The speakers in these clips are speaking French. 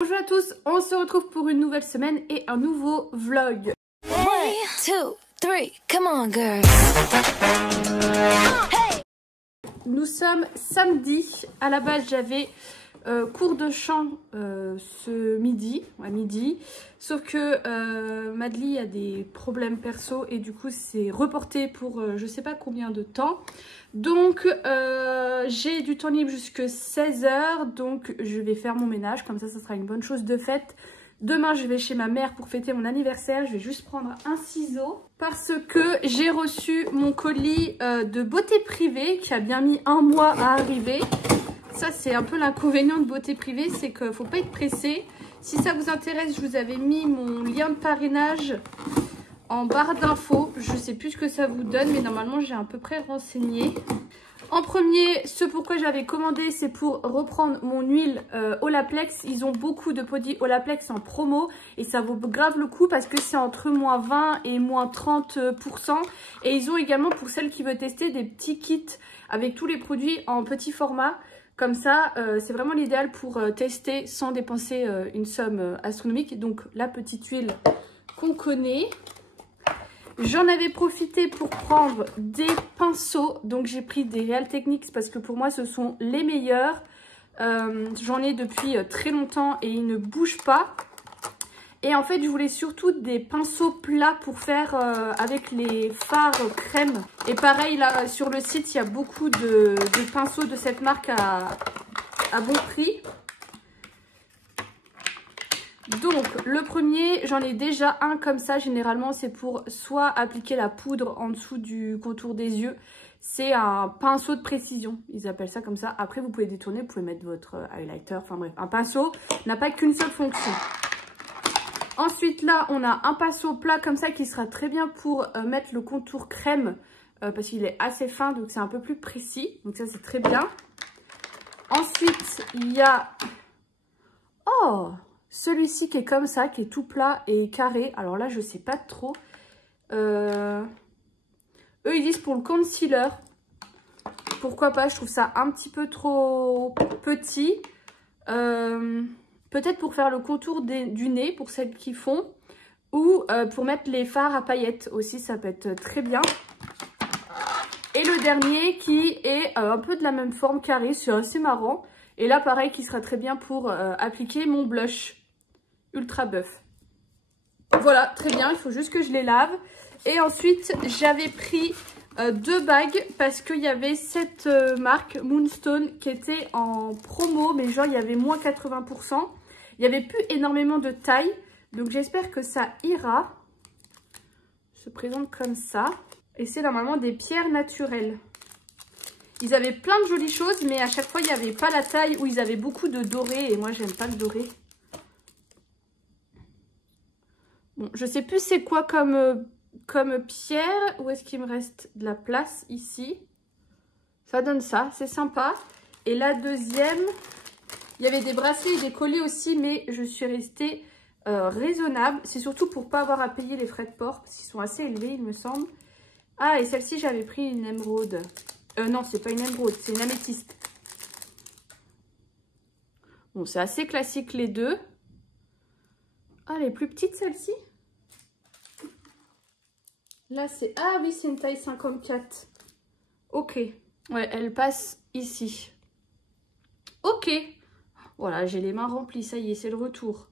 Bonjour à tous, on se retrouve pour une nouvelle semaine et un nouveau vlog. 1, 2, 3, come on girl. Hey. Nous sommes samedi, à la base j'avais cours de chant ce midi, à midi, sauf que Madly a des problèmes perso et du coup c'est reporté pour je sais pas combien de temps. Donc j'ai du temps libre jusque 16 h, donc je vais faire mon ménage, comme ça sera une bonne chose de faite. Demain je vais chez ma mère pour fêter mon anniversaire, je vais juste prendre un ciseau parce que j'ai reçu mon colis de beauté privée qui a bien mis 1 mois à arriver. Ça c'est un peu l'inconvénient de beauté privée, c'est qu'il ne faut pas être pressé. Si ça vous intéresse, je vous avais mis mon lien de parrainage en barre d'infos. Je ne sais plus ce que ça vous donne, mais normalement j'ai à peu près renseigné. En premier, ce pourquoi j'avais commandé, c'est pour reprendre mon huile Olaplex. Ils ont beaucoup de produits Olaplex en promo et ça vaut grave le coup parce que c'est entre moins 20 et moins 30%. Et ils ont également, pour celles qui veulent tester, des petits kits avec tous les produits en petit format. Comme ça, c'est vraiment l'idéal pour tester sans dépenser une somme astronomique. Donc la petite huile qu'on connaît. J'en avais profité pour prendre des pinceaux. Donc j'ai pris des Real Techniques parce que pour moi ce sont les meilleurs. J'en ai depuis très longtemps et ils ne bougent pas. Et en fait je voulais surtout des pinceaux plats pour faire avec les fards crème. Et pareil là sur le site il y a beaucoup de pinceaux de cette marque à bon prix. Donc le premier, j'en ai déjà un comme ça, généralement c'est pour soit appliquer la poudre en dessous du contour des yeux. C'est un pinceau de précision, ils appellent ça comme ça. Après vous pouvez détourner, vous pouvez mettre votre highlighter, enfin bref. Un pinceau n'a pas qu'une seule fonction. Ensuite là on a un pinceau plat comme ça qui sera très bien pour mettre le contour crème. Parce qu'il est assez fin donc c'est un peu plus précis. Donc ça c'est très bien. Ensuite il y a... Oh, celui-ci qui est comme ça, qui est tout plat et carré. Alors là, je sais pas trop. Eux, ils disent pour le concealer. Pourquoi pas, je trouve ça un petit peu trop petit. Peut-être pour faire le contour du nez, pour celles qui font. Ou pour mettre les fards à paillettes aussi, ça peut être très bien. Et le dernier qui est un peu de la même forme, carré, c'est assez marrant. Et là, pareil, qui sera très bien pour appliquer mon blush Ultra Buff. Voilà, très bien, il faut juste que je les lave. Et ensuite, j'avais pris 2 bagues parce qu'il y avait cette marque Moonstone qui était en promo, mais genre, il y avait moins 80%. Il n'y avait plus énormément de taille, donc j'espère que ça ira. Se présente comme ça. Et c'est normalement des pierres naturelles. Ils avaient plein de jolies choses, mais à chaque fois, il n'y avait pas la taille où ils avaient beaucoup de doré. Et moi, j'aime pas le doré. Bon, je sais plus c'est quoi comme pierre. Où est-ce qu'il me reste de la place ici? Ça donne ça, c'est sympa. Et la deuxième, il y avait des bracelets et des colliers aussi, mais je suis restée raisonnable. C'est surtout pour pas avoir à payer les frais de port, parce qu'ils sont assez élevés, il me semble. Ah, et celle-ci, j'avais pris une émeraude. Non, c'est pas une émeraude, c'est une améthyste. Bon, c'est assez classique les deux. Ah, elle est plus petite celle-ci. Là, c'est... Ah oui, c'est une taille 54. Ok. Ouais, elle passe ici. Ok. Voilà, j'ai les mains remplies, ça y est, c'est le retour.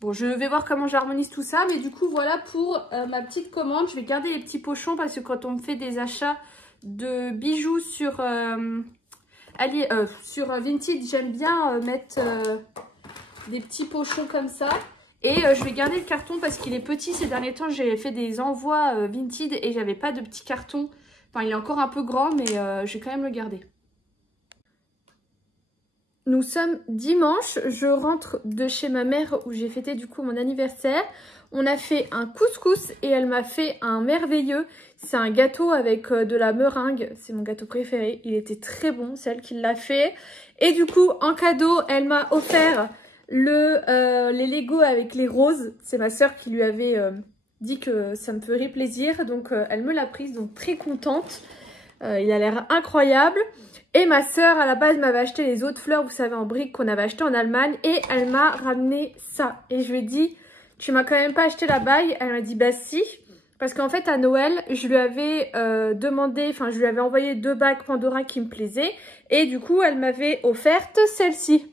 Bon, je vais voir comment j'harmonise tout ça. Mais du coup, voilà pour ma petite commande. Je vais garder les petits pochons parce que quand on me fait des achats de bijoux sur Vinted, j'aime bien mettre des petits pochons comme ça. Et je vais garder le carton parce qu'il est petit. Ces derniers temps, j'ai fait des envois Vinted et j'avais pas de petit carton. Enfin, il est encore un peu grand, mais je vais quand même le garder. Nous sommes dimanche, je rentre de chez ma mère où j'ai fêté du coup mon anniversaire. On a fait un couscous et elle m'a fait un merveilleux. C'est un gâteau avec de la meringue, c'est mon gâteau préféré. Il était très bon, c'est elle qui l'a fait. Et du coup, en cadeau, elle m'a offert les Lego avec les roses. C'est ma soeur qui lui avait dit que ça me ferait plaisir. Donc elle me l'a prise, donc très contente. Il a l'air incroyable. Et ma soeur, à la base, m'avait acheté les autres fleurs, vous savez, en briques qu'on avait acheté en Allemagne. Et elle m'a ramené ça. Et je lui ai dit, tu m'as quand même pas acheté la bague? Elle m'a dit, bah si. Parce qu'en fait, à Noël, je lui avais demandé, enfin, je lui avais envoyé 2 bagues Pandora qui me plaisaient. Et du coup, elle m'avait offerte celle-ci.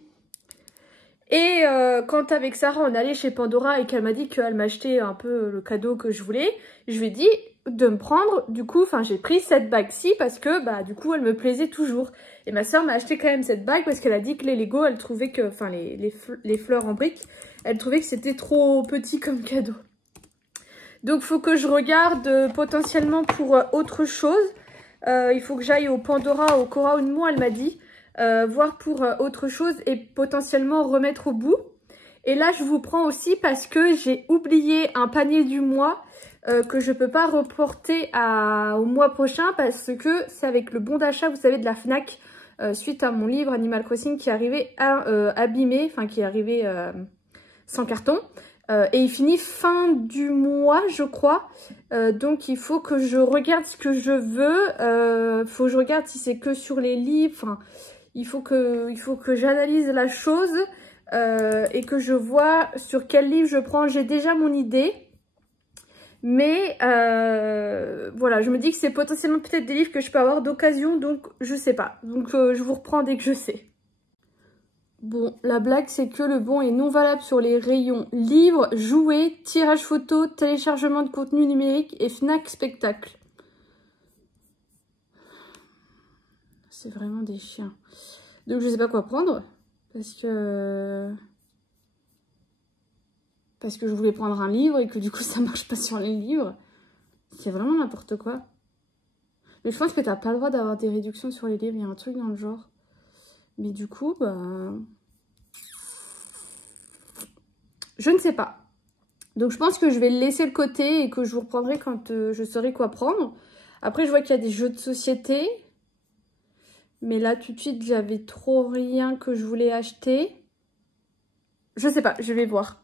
Et quand avec Sarah, on allait chez Pandora et qu'elle m'a dit qu'elle m'achetait un peu le cadeau que je voulais, je lui ai dit de me prendre, du coup, enfin j'ai pris cette bague-ci parce que bah du coup elle me plaisait toujours. Et ma soeur m'a acheté quand même cette bague parce qu'elle a dit que les Lego, elle trouvait que, enfin les fleurs en briques, elle trouvait que c'était trop petit comme cadeau. Donc faut que je regarde potentiellement pour autre chose. Il faut que j'aille au Pandora, au Cora Unmo, elle m'a dit. Voir pour autre chose et potentiellement remettre au bout. Et là je vous prends aussi parce que j'ai oublié un panier du mois que je peux pas reporter au mois prochain parce que c'est avec le bon d'achat, vous savez, de la Fnac suite à mon livre Animal Crossing qui est arrivé abîmé, enfin qui est arrivé sans carton. Et il finit fin du mois, je crois. Donc il faut que je regarde ce que je veux. Faut que je regarde si c'est que sur les livres. Enfin, il faut que j'analyse la chose et que je vois sur quel livre je prends. J'ai déjà mon idée. Mais voilà, je me dis que c'est potentiellement peut-être des livres que je peux avoir d'occasion. Donc je sais pas. Donc je vous reprends dès que je sais. Bon, la blague, c'est que le bon est non valable sur les rayons livres, jouets, tirage photo, téléchargement de contenu numérique et Fnac Spectacle. C'est vraiment des chiens. Donc, je sais pas quoi prendre parce que je voulais prendre un livre et que du coup, ça marche pas sur les livres. C'est vraiment n'importe quoi. Mais je pense que t'as pas le droit d'avoir des réductions sur les livres. Il y a un truc dans le genre. Mais du coup, bah... je ne sais pas. Donc je pense que je vais le laisser de côté et que je vous reprendrai quand je saurai quoi prendre. Après, je vois qu'il y a des jeux de société. Mais là, tout de suite, j'avais trop rien que je voulais acheter. Je sais pas, je vais voir.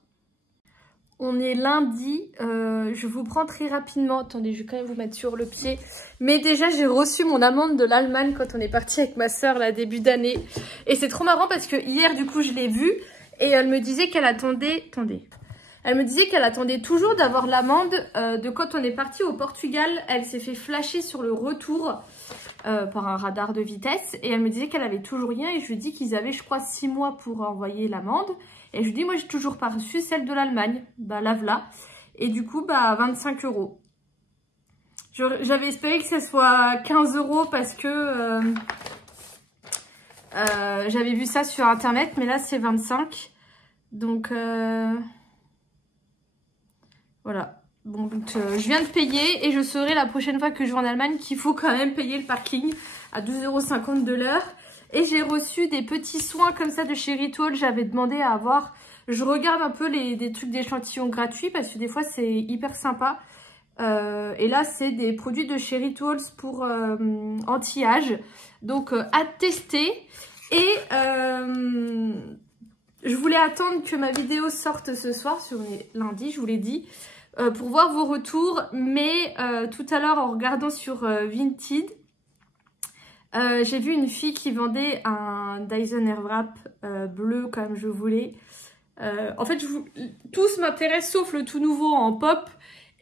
On est lundi. Je vous prends très rapidement. Attendez, je vais quand même vous mettre sur le pied. Mais déjà, j'ai reçu mon amende de l'Allemagne quand on est parti avec ma soeur là, début d'année. Et c'est trop marrant parce que hier, du coup, je l'ai vue. Et elle me disait qu'elle attendait... Attendez. Elle me disait qu'elle attendait toujours d'avoir l'amende de quand on est parti au Portugal. Elle s'est fait flasher sur le retour par un radar de vitesse. Et elle me disait qu'elle avait toujours rien. Et je lui dis qu'ils avaient, je crois, 6 mois pour envoyer l'amende. Et je lui dis, moi, j'ai toujours pas reçu celle de l'Allemagne. Bah, la voilà. Et du coup, bah, 25 €. J'avais espéré que ce soit 15 € parce que... j'avais vu ça sur internet, mais là c'est 25. Donc voilà. Bon, donc je viens de payer et je saurai la prochaine fois que je vais en Allemagne qu'il faut quand même payer le parking à 12,50 € de l'heure. Et j'ai reçu des petits soins comme ça de chez Ritual. J'avais demandé à avoir. Je regarde un peu des trucs d'échantillons gratuits parce que des fois c'est hyper sympa. Et là c'est des produits de chez Rituals pour anti-âge. Donc à tester. Et je voulais attendre que ma vidéo sorte ce soir, sur lundi, je vous l'ai dit, pour voir vos retours. Mais tout à l'heure, en regardant sur Vinted, j'ai vu une fille qui vendait un Dyson Airwrap bleu comme je voulais. En fait, tous m'intéressent sauf le tout nouveau en pop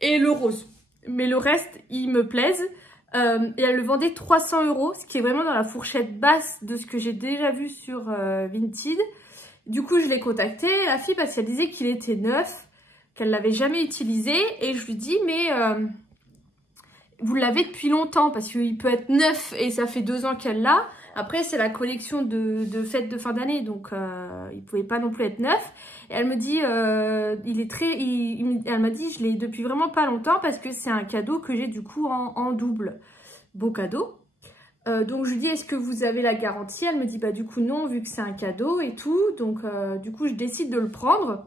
et le rose. Mais le reste, ils me plaisent. Et elle le vendait 300 €, ce qui est vraiment dans la fourchette basse de ce que j'ai déjà vu sur Vinted. Du coup, je l'ai contactée, la fille, parce qu'elle disait qu'il était neuf, qu'elle l'avait jamais utilisé. Et je lui dis, mais vous l'avez depuis longtemps, parce qu'il peut être neuf et ça fait 2 ans qu'elle l'a. Après, c'est la collection de fêtes de fin d'année, donc il pouvait pas non plus être neuf. Et elle me dit, elle m'a dit, je l'ai depuis vraiment pas longtemps parce que c'est un cadeau que j'ai du coup en double. Beau cadeau. Donc je lui dis, est-ce que vous avez la garantie? Elle me dit, bah du coup non, vu que c'est un cadeau et tout. Donc du coup, je décide de le prendre.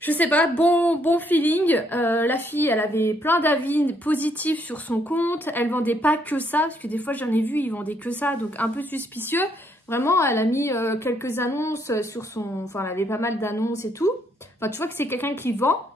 Je sais pas, bon feeling. La fille, elle avait plein d'avis positifs sur son compte. Elle vendait pas que ça, parce que des fois j'en ai vu, ils vendaient que ça, donc un peu suspicieux. Vraiment, elle a mis quelques annonces sur son... Enfin, elle avait pas mal d'annonces et tout. Enfin, tu vois que c'est quelqu'un qui vend.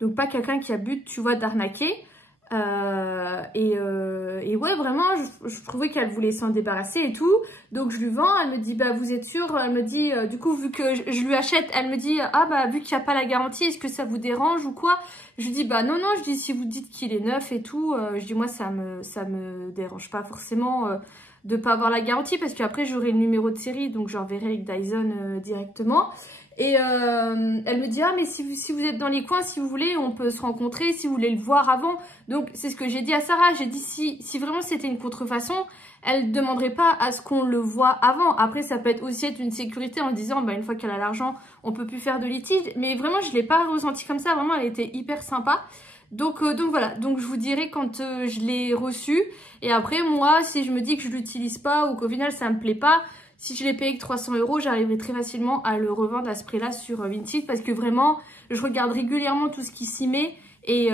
Donc pas quelqu'un qui a but, tu vois, d'arnaquer. Et ouais, vraiment, je trouvais qu'elle voulait s'en débarrasser et tout. Donc je lui vends, elle me dit bah vous êtes sûre? Elle me dit du coup vu que je lui achète, elle me dit ah bah vu qu'il n'y a pas la garantie, est-ce que ça vous dérange ou quoi? Je lui dis bah non, je dis si vous dites qu'il est neuf et tout, je dis moi ça me dérange pas forcément de pas avoir la garantie parce qu'après j'aurai le numéro de série, donc j'enverrai avec Dyson directement. Et elle me dit ah mais si vous êtes dans les coins, si vous voulez, on peut se rencontrer, si vous voulez le voir avant. Donc c'est ce que j'ai dit à Sarah, j'ai dit si vraiment c'était une contrefaçon, elle ne demanderait pas à ce qu'on le voit avant. Après ça peut être aussi être une sécurité en disant bah une fois qu'elle a l'argent, on peut plus faire de litige. Mais vraiment je l'ai pas ressenti comme ça, vraiment elle était hyper sympa. Donc voilà, donc je vous dirai quand je l'ai reçu. Et après moi si je me dis que je l'utilise pas ou qu'au final ça me plaît pas, si je l'ai payé que 300 €, j'arriverai très facilement à le revendre à ce prix-là sur Vinted parce que vraiment, je regarde régulièrement tout ce qui s'y met et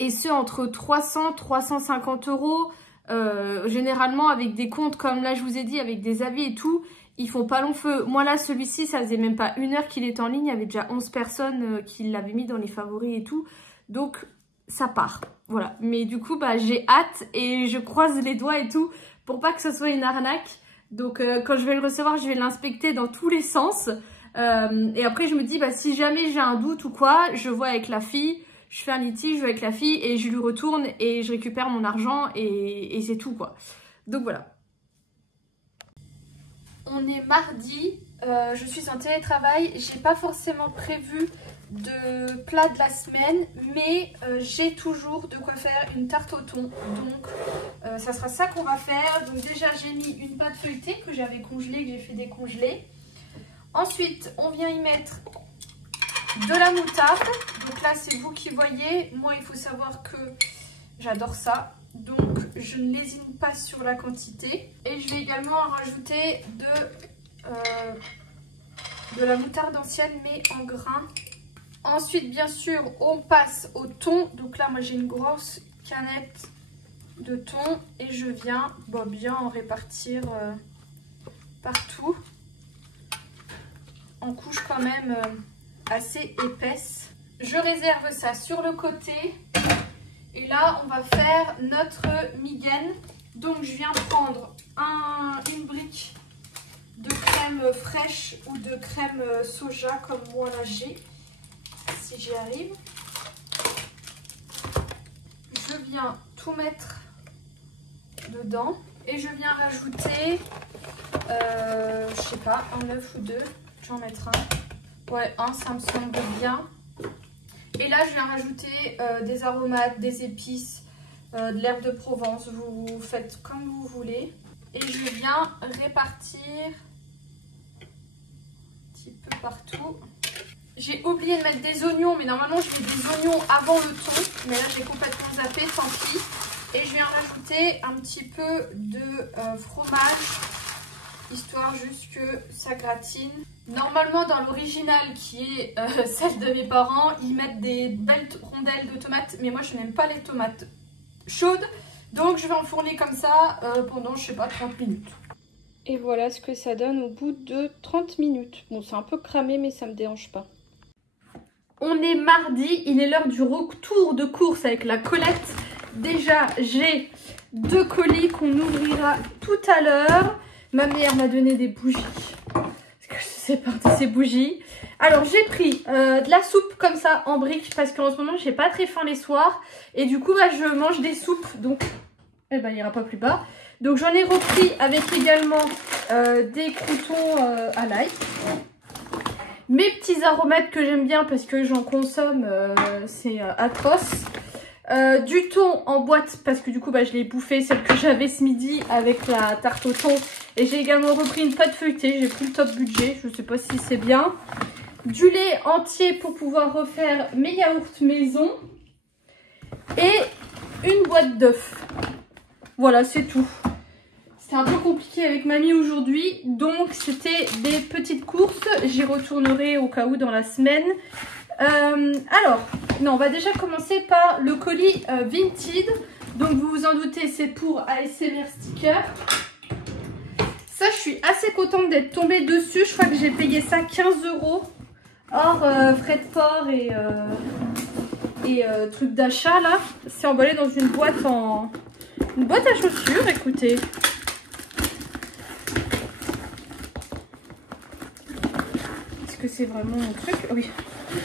ce entre 300 et 350 €. Généralement avec des comptes comme là je vous ai dit, avec des avis et tout, ils font pas long feu. Moi là, celui-ci, ça faisait même pas 1 heure qu'il est en ligne, il y avait déjà 11 personnes qui l'avaient mis dans les favoris et tout. Donc ça part, voilà. Mais du coup, bah j'ai hâte et je croise les doigts et tout pour pas que ce soit une arnaque. Donc quand je vais le recevoir, je vais l'inspecter dans tous les sens. Et après je me dis, bah, si jamais j'ai un doute ou quoi, je vois avec la fille, je fais un litige, je vois avec la fille et je lui retourne et je récupère mon argent et c'est tout quoi. Donc voilà. On est mardi, je suis en télétravail, j'ai pas forcément prévu de plat de la semaine, mais j'ai toujours de quoi faire une tarte au thon, donc ça sera ça qu'on va faire. Donc déjà j'ai mis une pâte feuilletée que j'avais congelée, que j'ai fait décongeler. Ensuite on vient y mettre de la moutarde, donc là c'est vous qui voyez, moi il faut savoir que j'adore ça, donc je ne lésine pas sur la quantité. Et je vais également en rajouter de la moutarde ancienne mais en grains. Ensuite, bien sûr, on passe au thon. Donc là, moi, j'ai une grosse canette de thon et je viens bien en répartir partout en couches quand même assez épaisses. Je réserve ça sur le côté et là, on va faire notre migaine. Donc, je viens prendre une brique de crème fraîche ou de crème soja comme moi là j'ai. Si j'y arrive, je viens tout mettre dedans et je viens rajouter, je sais pas, un œuf ou deux, je vais en mettre un, ouais un ça me semble bien. Et là je viens rajouter des aromates, des épices, de l'herbe de Provence, vous faites comme vous voulez. Et je viens répartir un petit peu partout. J'ai oublié de mettre des oignons, mais normalement je mets des oignons avant le thon. Mais là j'ai complètement zappé, tant pis. Et je viens rajouter un petit peu de fromage, histoire juste que ça gratine. Normalement dans l'original qui est celle de mes parents, ils mettent des belles rondelles de tomates. Mais moi je n'aime pas les tomates chaudes. Donc je vais enfourner comme ça pendant je sais pas 30 minutes. Et voilà ce que ça donne au bout de 30 minutes. Bon c'est un peu cramé mais ça me dérange pas. On est mardi, il est l'heure du retour de course avec la Colette. Déjà, j'ai 2 colis qu'on ouvrira tout à l'heure. Ma mère m'a donné des bougies. Parce que je sais pas de ces bougies. Alors, j'ai pris de la soupe comme ça en briques parce qu'en ce moment, j'ai pas très faim les soirs. Et du coup, bah, je mange des soupes. Donc, eh ben, il n'ira pas plus bas. Donc, j'en ai repris avec également des croûtons à l'ail. Mes petits aromates que j'aime bien parce que j'en consomme, c'est atroce. Du thon en boîte parce que du coup bah, je l'ai bouffé, celle que j'avais ce midi avec la tarte au thon. Et j'ai également repris une pâte feuilletée, j'ai pris le top budget, je sais pas si c'est bien. Du lait entier pour pouvoir refaire mes yaourts maison. Et une boîte d'œufs. Voilà, c'est tout. C'est un peu compliqué avec mamie aujourd'hui, donc c'était des petites courses. J'y retournerai au cas où dans la semaine. Alors, non, on va déjà commencer par le colis Vinted. Donc vous vous en doutez, c'est pour ASMR sticker. Ça, je suis assez contente d'être tombée dessus. Je crois que j'ai payé ça 15 € hors frais de port et trucs d'achat là. C'est emballé dans une boîte une boîte à chaussures, écoutez. Est-ce que c'est vraiment mon truc? Oui.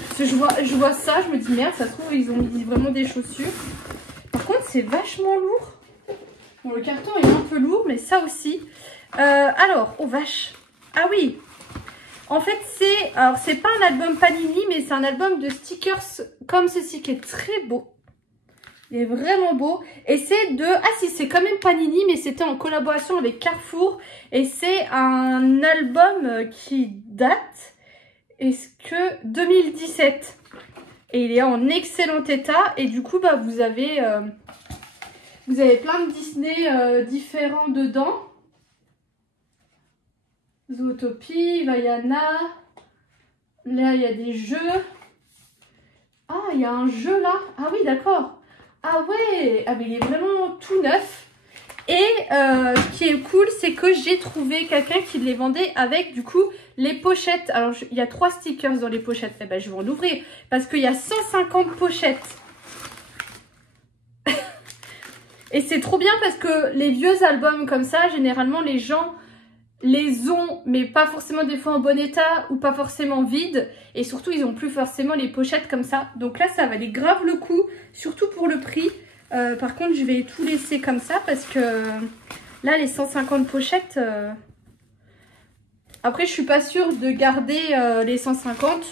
Parce que je vois ça, je me dis merde, ça se trouve ils ont mis vraiment des chaussures. Par contre c'est vachement lourd. Bon, le carton est un peu lourd, mais ça aussi. Alors, oh vache. Ah oui. En fait, c'est pas un album Panini, mais c'est un album de stickers comme ceci qui est très beau. Il est vraiment beau. Et c'est ah si, c'est quand même Panini, mais c'était en collaboration avec Carrefour. Et c'est un album qui date, est-ce que 2017. Et il est en excellent état. Et du coup, bah, vous avez plein de Disney différents dedans. Zootopie, Vaiana. Là, il y a des jeux. Ah, il y a un jeu là. Ah oui, d'accord. Ah ouais. Ah, mais il est vraiment tout neuf. Et ce qui est cool, c'est que j'ai trouvé quelqu'un qui les vendait avec, du coup, les pochettes. Alors, il y a 3 stickers dans les pochettes. Eh ben, je vais en ouvrir parce qu'il y a 150 pochettes. Et c'est trop bien parce que les vieux albums comme ça, généralement, les gens les ont, mais pas forcément des fois en bon état ou pas forcément vides. Et surtout, ils n'ont plus forcément les pochettes comme ça. Donc là, ça valait grave le coup, surtout pour le prix. Par contre, je vais tout laisser comme ça parce que là, les 150 pochettes... Après, je suis pas sûre de garder les 150.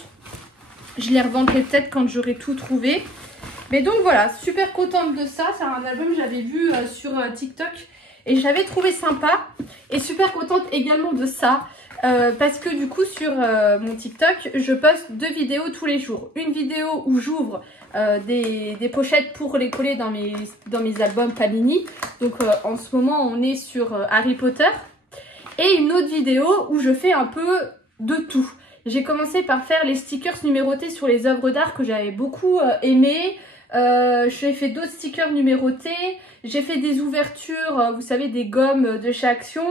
Je les revendrai peut-être quand j'aurai tout trouvé. Mais donc voilà, super contente de ça. C'est un album que j'avais vu sur TikTok. Et j'avais trouvé sympa et super contente également de ça parce que du coup sur mon TikTok, je poste 2 vidéos tous les jours. Une vidéo où j'ouvre des pochettes pour les coller dans mes albums Panini. Donc en ce moment, on est sur Harry Potter. Et une autre vidéo où je fais un peu de tout. J'ai commencé par faire les stickers numérotés sur les œuvres d'art que j'avais beaucoup aimé. J'ai fait d'autres stickers numérotés, j'ai fait des ouvertures, vous savez, des gommes de chez Action,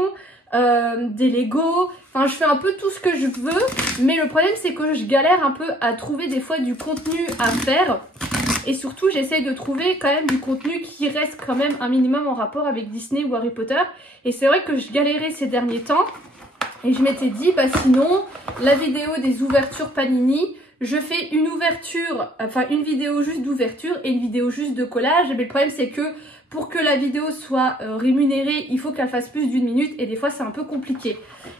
des Lego, enfin je fais un peu tout ce que je veux, mais le problème c'est que je galère un peu à trouver des fois du contenu à faire, et surtout j'essaye de trouver quand même du contenu qui reste quand même un minimum en rapport avec Disney ou Harry Potter, et c'est vrai que je galérais ces derniers temps, et je m'étais dit, bah sinon, la vidéo des ouvertures Panini, je fais une ouverture, enfin une vidéo juste d'ouverture et une vidéo juste de collage. Mais le problème c'est que pour que la vidéo soit rémunérée, il faut qu'elle fasse plus d'1 minute et des fois c'est un peu compliqué.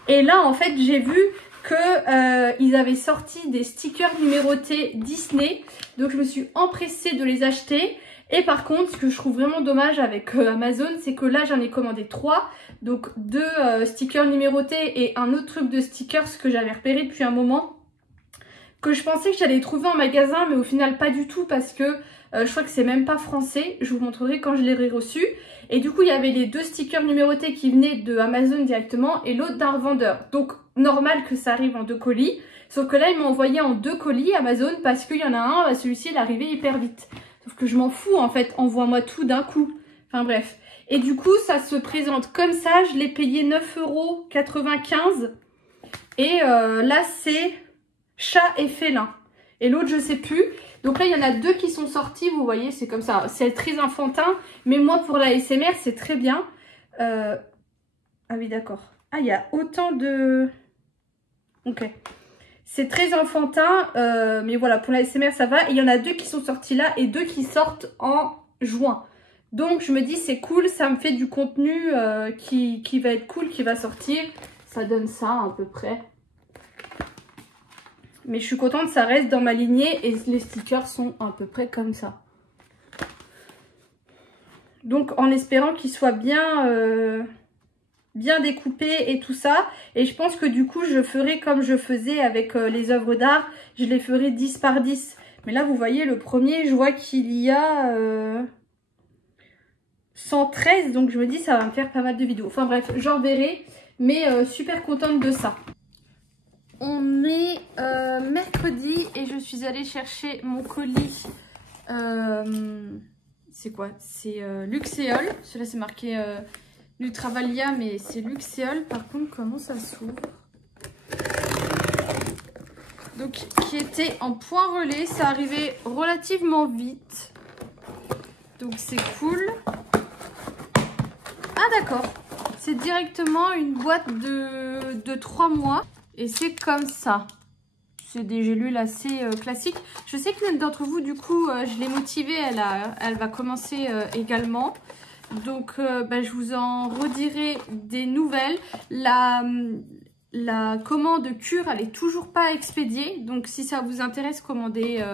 Et là en fait j'ai vu que ils avaient sorti des stickers numérotés Disney. Donc je me suis empressée de les acheter. Et par contre, ce que je trouve vraiment dommage avec Amazon, c'est que là j'en ai commandé 3. Donc 2 stickers numérotés et un autre truc de stickers que j'avais repéré depuis un moment. Que je pensais que j'allais trouver en magasin, mais au final pas du tout parce que je crois que c'est même pas français. Je vous montrerai quand je l'ai reçu. Et du coup, il y avait les 2 stickers numérotés qui venaient de Amazon directement et l'autre d'un revendeur. Donc normal que ça arrive en 2 colis. Sauf que là, ils m'ont envoyé en 2 colis Amazon parce qu'il y en a un, celui-ci il est arrivé hyper vite. Sauf que je m'en fous en fait, envoie-moi tout d'un coup. Enfin bref. Et du coup, ça se présente comme ça. Je l'ai payé 9,95 €. Et là, c'est chat et félin. Et l'autre, je sais plus. Donc là, il y en a 2 qui sont sortis. Vous voyez, c'est comme ça. C'est très enfantin. Mais moi, pour la ASMR, c'est très bien. Ah oui, d'accord. Ah, il y a autant de... Ok. C'est très enfantin. Mais voilà, pour la ASMR, ça va. Et il y en a 2 qui sont sortis là et 2 qui sortent en juin. Donc, je me dis, c'est cool. Ça me fait du contenu qui va être cool, qui va sortir. Ça donne ça, à peu près. Mais je suis contente, ça reste dans ma lignée et les stickers sont à peu près comme ça. Donc en espérant qu'ils soient bien découpés et tout ça. Et je pense que du coup je ferai comme je faisais avec les œuvres d'art. Je les ferai 10 par 10. Mais là vous voyez le premier, je vois qu'il y a 113. Donc je me dis ça va me faire pas mal de vidéos. Enfin bref, j'en verrai. Mais super contente de ça. On est mercredi et je suis allée chercher mon colis. C'est quoi? C'est Luxéol. Celui-là c'est marqué Nutravalia mais c'est Luxéol. Par contre comment ça s'ouvre? Donc, qui était en point relais. Ça arrivait relativement vite. Donc, c'est cool. Ah, d'accord. C'est directement une boîte de 3 mois. Et c'est comme ça. C'est des gélules assez classiques. Je sais que l'une d'entre vous, du coup, je l'ai motivée. Elle va commencer également. Donc, je vous en redirai des nouvelles. La commande cure, elle est toujours pas expédiée. Donc, si ça vous intéresse, commandez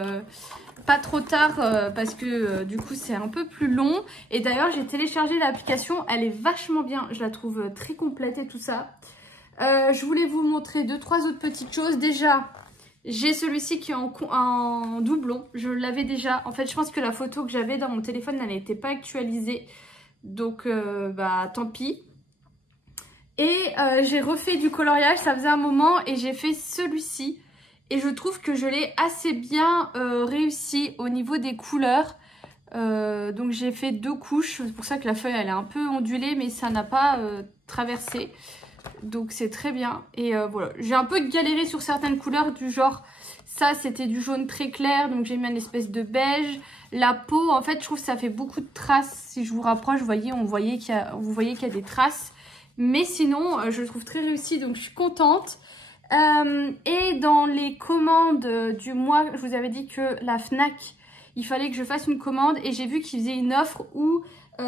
pas trop tard parce que du coup, c'est un peu plus long. Et d'ailleurs, j'ai téléchargé l'application. Elle est vachement bien. Je la trouve très complète et tout ça. Je voulais vous montrer 2-3 autres petites choses. Déjà, j'ai celui-ci qui est en doublon. Je l'avais déjà. En fait, je pense que la photo que j'avais dans mon téléphone, elle n'était pas actualisée. Donc, tant pis. Et j'ai refait du coloriage. Ça faisait un moment et j'ai fait celui-ci. Et je trouve que je l'ai assez bien réussi au niveau des couleurs. Donc, j'ai fait 2 couches. C'est pour ça que la feuille, elle est un peu ondulée, mais ça n'a pas traversé. Donc c'est très bien. Et voilà, j'ai un peu galéré sur certaines couleurs du genre, ça c'était du jaune très clair, donc j'ai mis une espèce de beige. La peau, en fait, je trouve que ça fait beaucoup de traces. Si je vous rapproche, vous voyez qu'il y a des traces. Mais sinon, je le trouve très réussi, donc je suis contente. Et dans les commandes du mois, je vous avais dit que la Fnac, il fallait que je fasse une commande. Et j'ai vu qu'ils faisaient une offre où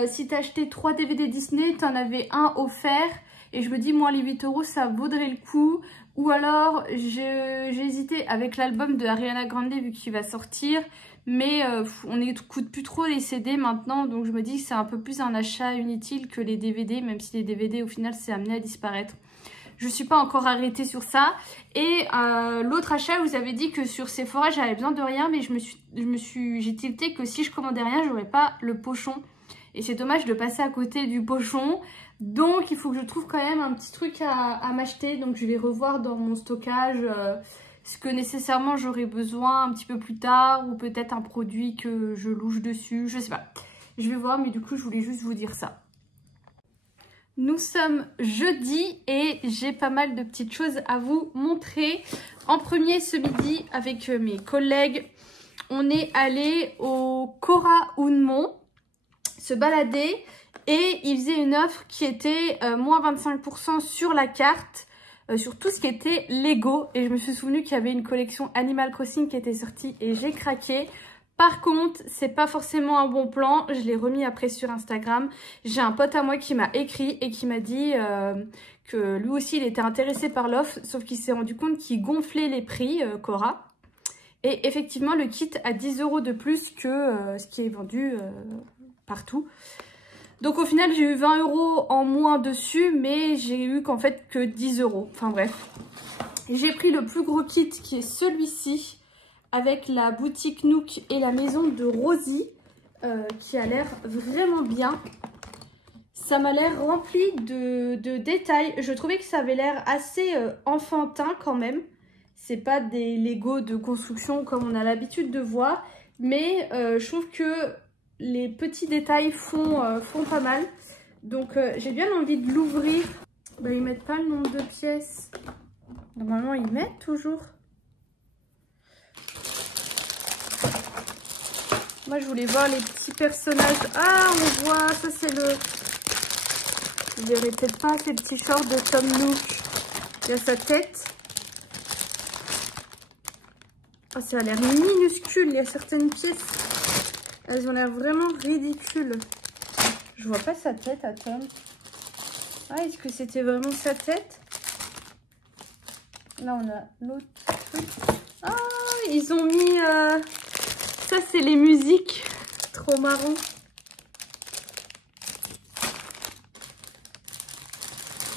si tu achetais 3 DVD Disney, tu en avais un offert. Et je me dis, moi, les 8 €, ça vaudrait le coup. Ou alors, j'ai hésité avec l'album de Ariana Grande, vu qu'il va sortir. Mais on n'écoute plus trop les CD maintenant. Donc, je me dis que c'est un peu plus un achat inutile que les DVD. Même si les DVD, au final, c'est amené à disparaître. Je ne suis pas encore arrêtée sur ça. Et l'autre achat, vous avez dit que sur Sephora, j'avais besoin de rien. Mais j'ai tilté que si je commandais rien, j'aurais pas le pochon. Et c'est dommage de passer à côté du pochon. Donc, il faut que je trouve quand même un petit truc à m'acheter. Donc, je vais revoir dans mon stockage ce que nécessairement j'aurai besoin un petit peu plus tard. Ou peut-être un produit que je louche dessus. Je sais pas. Je vais voir, mais du coup, je voulais juste vous dire ça. Nous sommes jeudi et j'ai pas mal de petites choses à vous montrer. En premier, ce midi, avec mes collègues, on est allé au Cora Unmont se balader. Et ils faisaient une offre qui était moins 25% sur la carte, sur tout ce qui était Lego. Et je me suis souvenu qu'il y avait une collection Animal Crossing qui était sortie et j'ai craqué. Par contre, c'est pas forcément un bon plan. Je l'ai remis après sur Instagram. J'ai un pote à moi qui m'a écrit et qui m'a dit que lui aussi il était intéressé par l'offre. Sauf qu'il s'est rendu compte qu'il gonflait les prix, Cora. Et effectivement, le kit a 10 € de plus que ce qui est vendu partout. Donc au final, j'ai eu 20 € en moins dessus, mais j'ai eu qu'en fait que 10 €. Enfin bref. J'ai pris le plus gros kit qui est celui-ci, avec la boutique Nook et la maison de Rosie, qui a l'air vraiment bien. Ça m'a l'air rempli de détails. Je trouvais que ça avait l'air assez enfantin quand même. C'est pas des Lego de construction comme on a l'habitude de voir, mais je trouve que les petits détails font pas mal. Donc j'ai bien envie de l'ouvrir. Ils mettent pas le nombre de pièces. Normalement ils mettent toujours. Moi je voulais voir les petits personnages. Ah, on voit, ça c'est le... Vous verrez peut-être pas ces petits shorts de Tom Nook. Il y a sa tête. Oh, ça a l'air minuscule. Il y a certaines pièces. Elles ont l'air vraiment ridicules. Je vois pas sa tête à Tom. Ah, est-ce que c'était vraiment sa tête? Là, on a l'autre truc. Ah, ils ont mis... Ça, c'est les musiques. Trop marrant.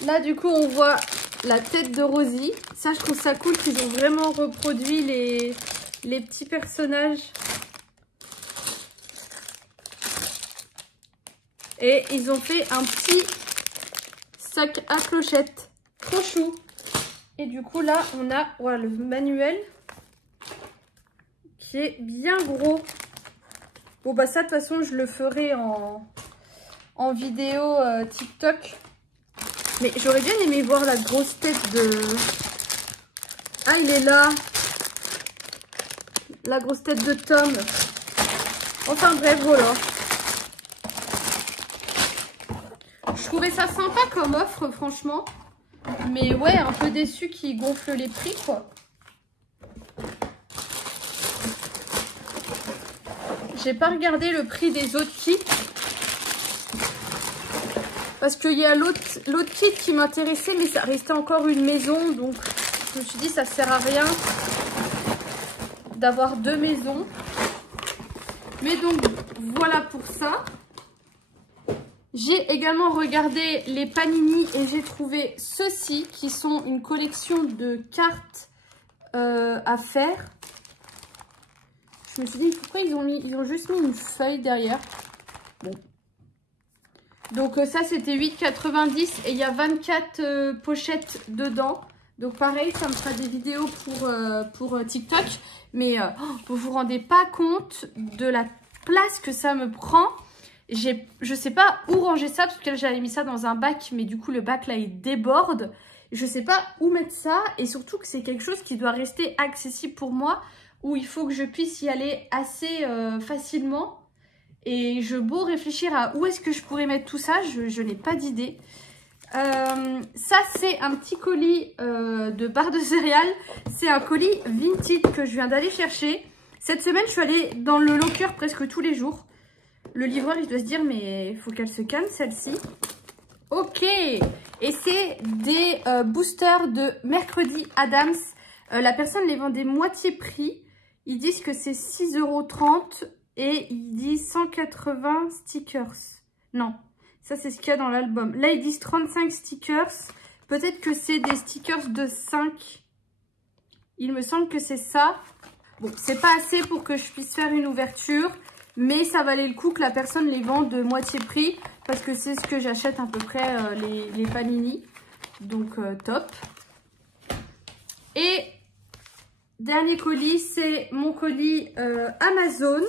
Là, du coup, on voit la tête de Rosie. Ça, je trouve ça cool qu'ils ont vraiment reproduit les petits personnages. Et ils ont fait un petit sac à clochettes. Trop chou. Et du coup, là, on a voilà, le manuel qui est bien gros. Bon, bah ça, de toute façon, je le ferai en vidéo TikTok. Mais j'aurais bien aimé voir la grosse tête de... Ah, il est là. la grosse tête de Tom. Enfin bref, voilà. Je trouvais ça sympa comme offre, franchement. Mais ouais, un peu déçu qu'ils gonflent les prix, quoi. J'ai pas regardé le prix des autres kits. Parce qu'il y a l'autre kit qui m'intéressait, mais ça restait encore une maison. Donc je me suis dit, ça sert à rien d'avoir deux maisons. Mais donc voilà pour ça. J'ai également regardé les Panini et j'ai trouvé ceux-ci qui sont une collection de cartes à faire. Je me suis dit pourquoi ils ont juste mis une feuille derrière. Bon. Donc ça c'était 8,90 et il y a 24 pochettes dedans. Donc pareil, ça me fera des vidéos pour TikTok. Mais vous vous rendez pas compte de la place que ça me prend. Je sais pas où ranger ça parce que j'avais mis ça dans un bac. Mais du coup le bac là il déborde. Je sais pas où mettre ça. Et surtout que c'est quelque chose qui doit rester accessible pour moi. Où il faut que je puisse y aller assez facilement. Et je beau réfléchir à où est-ce que je pourrais mettre tout ça. Je n'ai pas d'idée. Ça c'est un petit colis de barres de céréales. C'est un colis Vinted que je viens d'aller chercher. Cette semaine je suis allée dans le locker presque tous les jours. Le livreur il doit se dire mais il faut qu'elle se calme celle-ci. Ok. Et c'est des boosters de Mercredi Adams. La personne les vendait moitié prix. Ils disent que c'est 6,30 € et ils disent 180 stickers. Non. Ça, c'est ce qu'il y a dans l'album. Là, ils disent 35 stickers. Peut-être que c'est des stickers de 5. Il me semble que c'est ça. Bon, c'est pas assez pour que je puisse faire une ouverture. Mais ça valait le coup que la personne les vende de moitié prix. Parce que c'est ce que j'achète à peu près les Panini. Donc, top. Et dernier colis, c'est mon colis Amazon.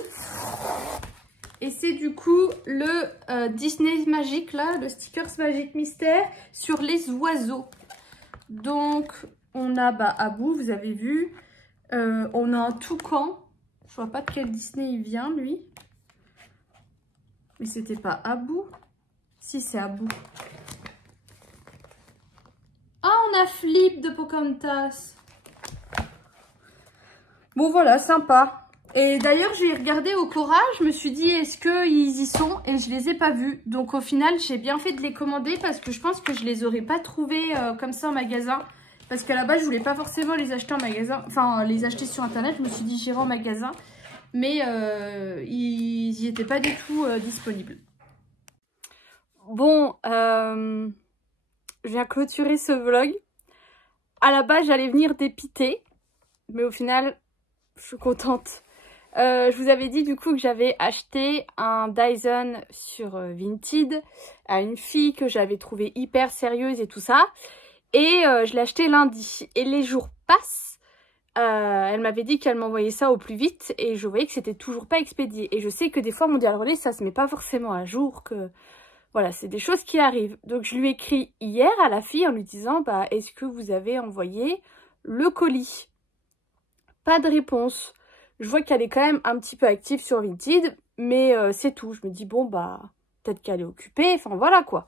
Et c'est du coup le Disney Magic, là, le Stickers Magic Mystère sur les oiseaux. Donc, on a Abou, vous avez vu. On a un toucan. Je vois pas de quel Disney il vient, lui. Mais c'était pas Abou. Si, c'est Abou. Ah, on a Flip de Pocahontas. Bon, voilà, sympa. Et d'ailleurs, j'ai regardé au Cora, je me suis dit, est-ce qu'ils y sont? Et je les ai pas vus. Donc au final, j'ai bien fait de les commander parce que je pense que je les aurais pas trouvés comme ça en magasin. Parce qu'à la base, je voulais pas forcément les acheter en magasin. Enfin, les acheter sur Internet. Je me suis dit, j'irai en magasin. Mais ils y étaient pas du tout disponibles. Bon, je viens clôturer ce vlog. À la base, j'allais venir dépiter. Mais au final, je suis contente. Je vous avais dit du coup que j'avais acheté un Dyson sur Vinted à une fille que j'avais trouvée hyper sérieuse et tout ça. Et je l'ai acheté lundi. Et les jours passent. Elle m'avait dit qu'elle m'envoyait ça au plus vite. Et je voyais que c'était toujours pas expédié. Et je sais que des fois Mondial Relais ça se met pas forcément à jour. Que voilà, c'est des choses qui arrivent. Donc je lui ai écrit hier à la fille en lui disant bah est-ce que vous avez envoyé le colis? Pas de réponse. Je vois qu'elle est quand même un petit peu active sur Vinted, mais c'est tout. Je me dis, bon, bah, peut-être qu'elle est occupée. Enfin, voilà, quoi.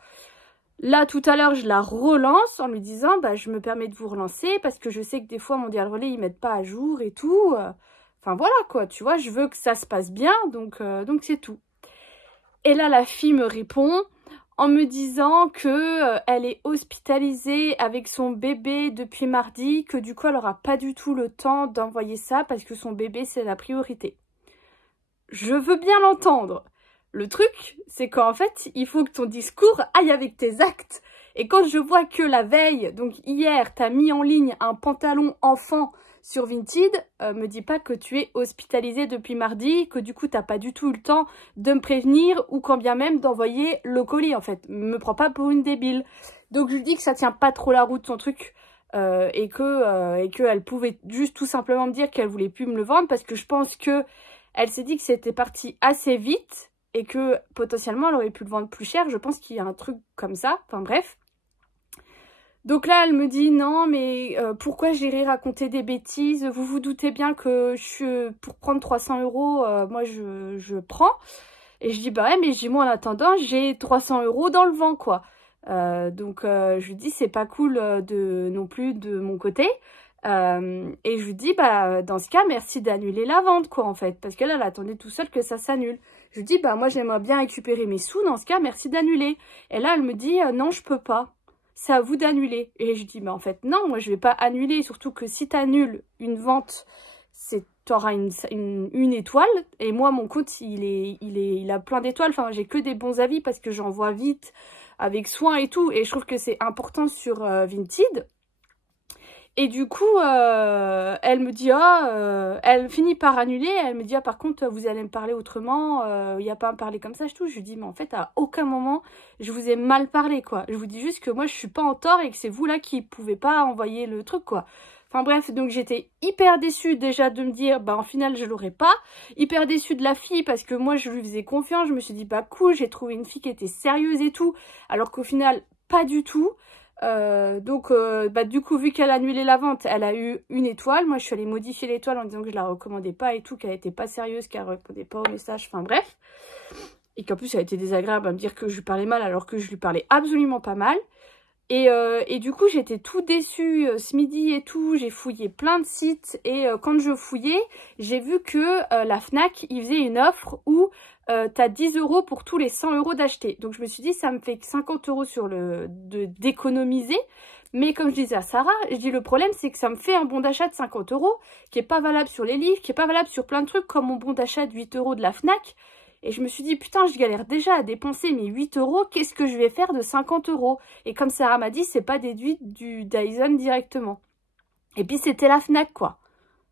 Là, tout à l'heure, je la relance en lui disant, bah, je me permets de vous relancer parce que je sais que des fois, Mondial Relais, ils mettent pas à jour et tout. Enfin, voilà, quoi. Tu vois, je veux que ça se passe bien, donc c'est tout. Et là, la fille me répond en me disant que elle est hospitalisée avec son bébé depuis mardi, que du coup elle n'aura pas du tout le temps d'envoyer ça parce que son bébé c'est la priorité. Je veux bien l'entendre. Le truc, c'est qu'en fait, il faut que ton discours aille avec tes actes. Et quand je vois que la veille, donc hier, t'as mis en ligne un pantalon enfant sur Vinted, me dis pas que tu es hospitalisée depuis mardi, que du coup t'as pas du tout eu le temps de me prévenir ou quand bien même d'envoyer le colis en fait. Me prends pas pour une débile. Donc je lui dis que ça tient pas trop la route son truc et que elle pouvait juste tout simplement me dire qu'elle voulait plus me le vendre parce que je pense que elle s'est dit que c'était parti assez vite et que potentiellement elle aurait pu le vendre plus cher. Je pense qu'il y a un truc comme ça. Enfin bref. Donc là, elle me dit non, mais pourquoi j'irai raconter des bêtises? Vous vous doutez bien que pour prendre 300 €, moi je prends. Et je dis bah ouais, mais moi en attendant, j'ai 300 € dans le vent quoi. Donc je lui dis c'est pas cool non plus de mon côté. Et je lui dis bah dans ce cas merci d'annuler la vente quoi en fait. Parce que là elle attendait tout seul que ça s'annule. Je lui dis bah moi j'aimerais bien récupérer mes sous, dans ce cas merci d'annuler. Et là elle me dit non je peux pas. C'est à vous d'annuler. Et je dis, mais en fait, non, moi, je vais pas annuler. Surtout que si tu annules une vente, tu auras une étoile. Et moi, mon compte, il a plein d'étoiles. Enfin, j'ai que des bons avis parce que j'envoie vite, avec soin et tout. Et je trouve que c'est important sur Vinted. Et du coup, elle me dit, elle finit par annuler. Elle me dit, par contre, vous allez me parler autrement. Il n'y a pas à me parler comme ça, je lui dis, mais en fait, à aucun moment, je vous ai mal parlé, quoi. Je vous dis juste que moi, je suis pas en tort et que c'est vous là qui pouvez pas envoyer le truc, quoi. Enfin bref, donc j'étais hyper déçue déjà de me dire, bah en final, je l'aurais pas. Hyper déçue de la fille parce que moi, je lui faisais confiance. Je me suis dit, bah cool, j'ai trouvé une fille qui était sérieuse et tout. Alors qu'au final, pas du tout. Bah, du coup, vu qu'elle a annulé la vente, elle a eu une étoile. Moi, je suis allée modifier l'étoile en disant que je la recommandais pas et tout, qu'elle était pas sérieuse, qu'elle répondait pas aux messages, enfin bref. Et qu'en plus, elle était désagréable à me dire que je lui parlais mal alors que je lui parlais absolument pas mal. Et du coup, j'étais tout déçue ce midi et tout. J'ai fouillé plein de sites et quand je fouillais, j'ai vu que la Fnac, ils faisaient une offre où t'as 10 € pour tous les 100 € d'acheter. Donc je me suis dit, ça me fait 50 € d'économiser. Mais comme je disais à Sarah, je dis le problème c'est que ça me fait un bon d'achat de 50 € qui est pas valable sur les livres, qui est pas valable sur plein de trucs comme mon bon d'achat de 8 € de la Fnac. Et je me suis dit, putain, je galère déjà à dépenser mes 8 €, qu'est-ce que je vais faire de 50 €? Et comme Sarah m'a dit, c'est pas déduit du Dyson directement. Et puis c'était la Fnac, quoi.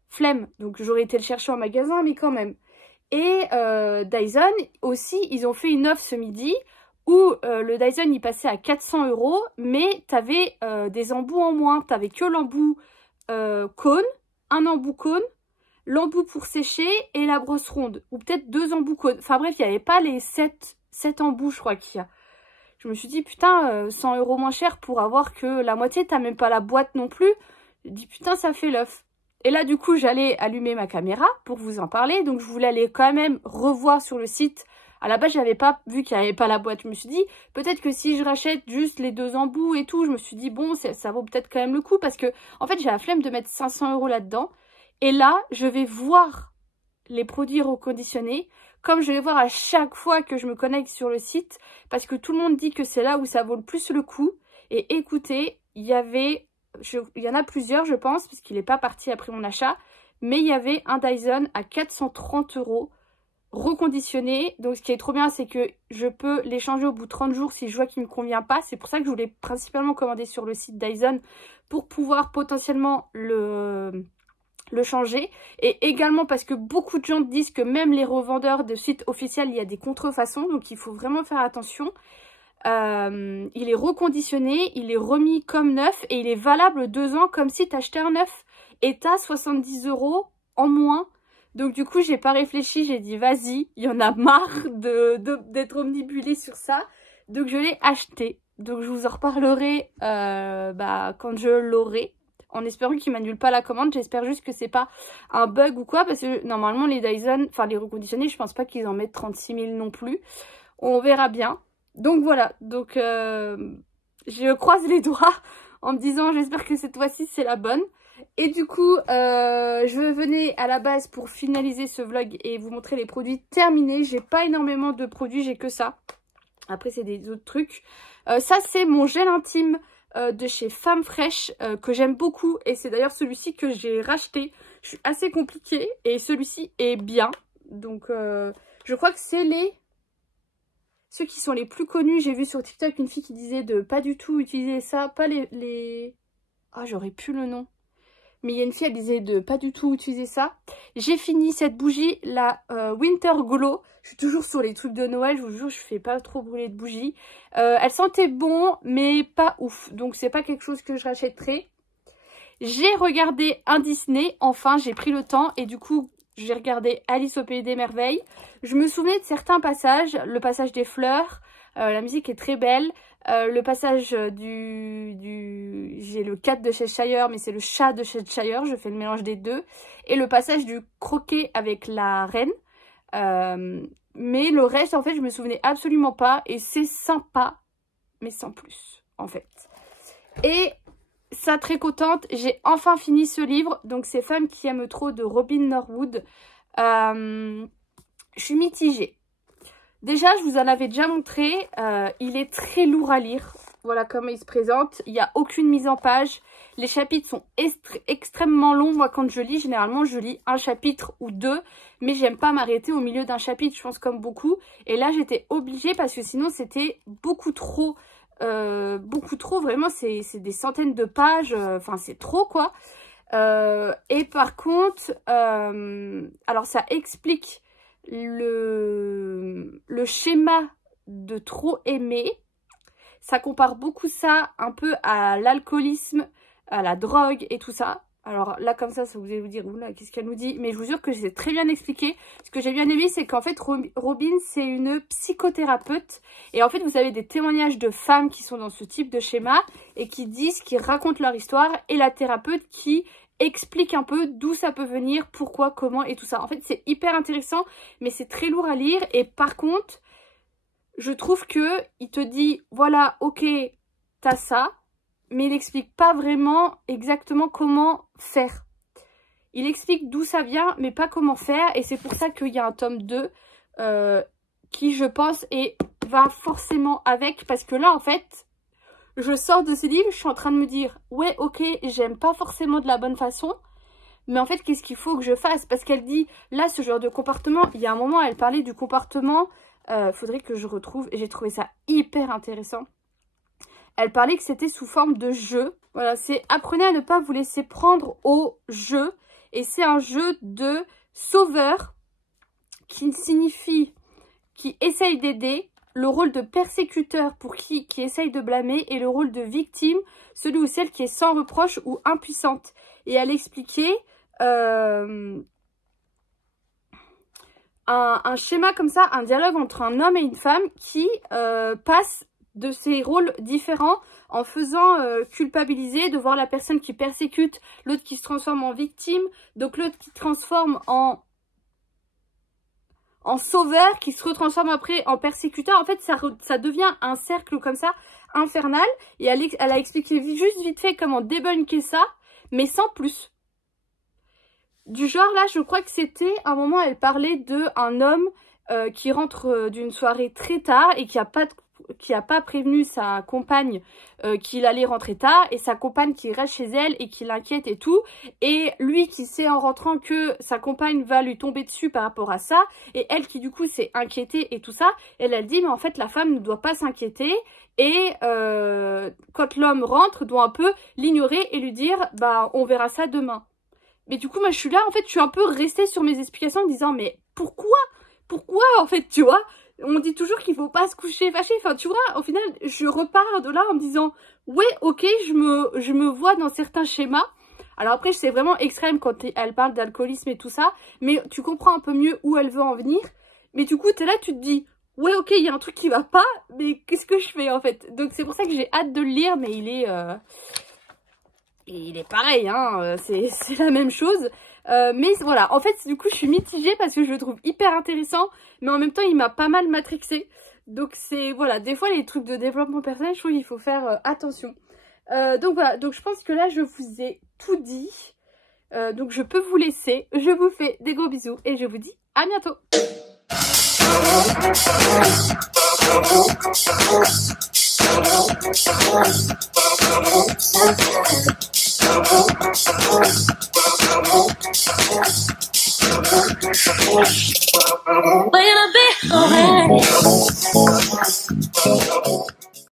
Flemme. Donc j'aurais été le chercher en magasin, mais quand même. Et Dyson aussi, ils ont fait une offre ce midi où le Dyson, il passait à 400 €, mais t'avais des embouts en moins. T'avais que l'embout cône, un embout cône, l'embout pour sécher et la brosse ronde. Ou peut-être 2 embouts cône. Enfin bref, il n'y avait pas les 7 embouts, je crois qu'il y a. Je me suis dit, putain, 100 € moins cher pour avoir que la moitié, t'as même pas la boîte non plus. Je dis, putain, ça fait l'œuf. Et là, du coup, j'allais allumer ma caméra pour vous en parler. Donc, je voulais aller quand même revoir sur le site. À la base, j'avais pas vu qu'il n'y avait pas la boîte. Je me suis dit, peut-être que si je rachète juste les 2 embouts et tout, je me suis dit, bon, ça vaut peut-être quand même le coup. Parce que, en fait, j'ai la flemme de mettre 500 € là-dedans. Et là, je vais voir les produits reconditionnés, comme je vais voir à chaque fois que je me connecte sur le site, parce que tout le monde dit que c'est là où ça vaut le plus le coup. Et écoutez, il y en a plusieurs, je pense, parce qu'il n'est pas parti après mon achat, mais il y avait un Dyson à 430 € reconditionné. Donc ce qui est trop bien, c'est que je peux l'échanger au bout de 30 jours si je vois qu'il ne me convient pas. C'est pour ça que je voulais principalement commander sur le site Dyson pour pouvoir potentiellement le changer. Et également parce que beaucoup de gens disent que même les revendeurs de sites officiels, il y a des contrefaçons. Donc il faut vraiment faire attention. Il est reconditionné, il est remis comme neuf et il est valable 2 ans comme si tu achetais un neuf. Et tu as 70 € en moins. Donc du coup, j'ai pas réfléchi, j'ai dit vas-y, il y en a marre d'être omnibulée sur ça. Donc je l'ai acheté. Donc je vous en reparlerai quand je l'aurai. En espérant qu'il m'annule pas la commande. J'espère juste que c'est pas un bug ou quoi. Parce que normalement les Dyson, enfin les reconditionnés, je pense pas qu'ils en mettent 36 000 non plus. On verra bien. Donc voilà. Donc je croise les doigts en me disant j'espère que cette fois-ci c'est la bonne. Et du coup je venais à la base pour finaliser ce vlog et vous montrer les produits terminés. J'ai pas énormément de produits, j'ai que ça. Après c'est des autres trucs. Ça c'est mon gel intime de chez Femme Fraîche que j'aime beaucoup et c'est d'ailleurs celui-ci que j'ai racheté. Je suis assez compliquée et celui-ci est bien. Donc je crois que c'est ceux qui sont les plus connus. J'ai vu sur TikTok une fille qui disait de pas du tout utiliser ça, pas les... Ah, j'aurais plus le nom. Mais il y a une fille, elle disait de pas du tout utiliser ça. J'ai fini cette bougie, la Winter Glow. Je suis toujours sur les trucs de Noël, je vous jure, je fais pas trop brûler de bougies. Elle sentait bon, mais pas ouf. Donc c'est pas quelque chose que je rachèterai. J'ai regardé un Disney, enfin j'ai pris le temps. Et du coup, j'ai regardé Alice au Pays des Merveilles. Je me souvenais de certains passages, le passage des fleurs. La musique est très belle. Le passage j'ai le 4 de Cheshire, mais c'est le chat de Cheshire, je fais le mélange des deux. Et le passage du croquet avec la reine. Mais le reste, en fait, je me souvenais absolument pas. Et c'est sympa, mais sans plus, en fait. Et ça, très contente, j'ai enfin fini ce livre. Donc, c'est Femmes qui aiment trop de Robin Norwood. Je suis mitigée. Déjà, je vous en avais déjà montré, il est très lourd à lire. Voilà comment il se présente. Il n'y a aucune mise en page. Les chapitres sont extrêmement longs. Moi, quand je lis, généralement, je lis un chapitre ou deux. Mais j'aime pas m'arrêter au milieu d'un chapitre, je pense comme beaucoup. Et là, j'étais obligée parce que sinon, c'était beaucoup trop. Vraiment, c'est des centaines de pages. Enfin, c'est trop, quoi. Et par contre, alors ça explique le schéma de trop aimer. Ça compare beaucoup ça un peu à l'alcoolisme, à la drogue et tout ça. Alors là comme ça vous allez vous dire oula qu'est-ce qu'elle nous dit, mais je vous jure que c'est très bien expliqué. Ce que j'ai bien aimé, c'est qu'en fait Robin c'est une psychothérapeute et en fait vous avez des témoignages de femmes qui sont dans ce type de schéma et qui racontent leur histoire, et la thérapeute qui explique un peu d'où ça peut venir, pourquoi, comment et tout ça. En fait c'est hyper intéressant, mais c'est très lourd à lire. Et par contre je trouve que il te dit voilà, ok, t'as ça, mais il explique pas vraiment exactement comment faire. Il explique d'où ça vient, mais pas comment faire. Et c'est pour ça qu'il y a un tome 2 qui, je pense, va forcément avec. Parce que là, en fait, je sors de ce livre, je suis en train de me dire ouais, ok, j'aime pas forcément de la bonne façon. Mais en fait, qu'est-ce qu'il faut que je fasse? Parce qu'elle dit, là, ce genre de comportement, il y a un moment, elle parlait du comportement... faudrait que je retrouve, et j'ai trouvé ça hyper intéressant. Elle parlait que c'était sous forme de jeu. Voilà, c'est apprenez à ne pas vous laisser prendre au jeu. Et c'est un jeu de sauveur qui signifie qui essaye d'aider, le rôle de persécuteur pour qui essaye de blâmer, et le rôle de victime, celui ou celle qui est sans reproche ou impuissante. Et elle expliquait un schéma comme ça, un dialogue entre un homme et une femme qui passe de ces rôles différents en faisant culpabiliser, de voir la personne qui persécute, l'autre qui se transforme en victime, donc l'autre qui se transforme en sauveur, qui se retransforme après en persécuteur. En fait, ça devient un cercle comme ça, infernal. Et elle a expliqué juste vite fait comment débunker ça, mais sans plus. Du genre, là, je crois que c'était, un moment, elle parlait d'un homme qui rentre d'une soirée très tard et qui a pas prévenu sa compagne qu'il allait rentrer tard, et sa compagne qui reste chez elle et qui l'inquiète et tout, et lui qui sait en rentrant que sa compagne va lui tomber dessus par rapport à ça, et elle qui du coup s'est inquiétée et tout ça. Elle dit mais en fait la femme ne doit pas s'inquiéter, et quand l'homme rentre doit un peu l'ignorer et lui dire bah on verra ça demain. Mais du coup moi je suis là, en fait je suis un peu restée sur mes explications en me disant mais pourquoi en fait, tu vois? On dit toujours qu'il faut pas se coucher fâché. Enfin, tu vois, au final, je repars de là en me disant ouais, ok, je me vois dans certains schémas. Alors après, c'est vraiment extrême quand elle parle d'alcoolisme et tout ça, mais tu comprends un peu mieux où elle veut en venir. Mais du coup, t'es là, tu te dis ouais, ok, il y a un truc qui va pas, mais qu'est-ce que je fais en fait? Donc c'est pour ça que j'ai hâte de le lire, mais il est pareil, hein, c'est la même chose. Mais voilà, en fait, du coup, je suis mitigée parce que je le trouve hyper intéressant, mais en même temps, il m'a pas mal matrixée. Donc, c'est, voilà, des fois, les trucs de développement personnel, je trouve qu'il faut faire attention. Donc, voilà, donc je pense que là, je vous ai tout dit. Donc, je peux vous laisser. Je vous fais des gros bisous et je vous dis à bientôt. When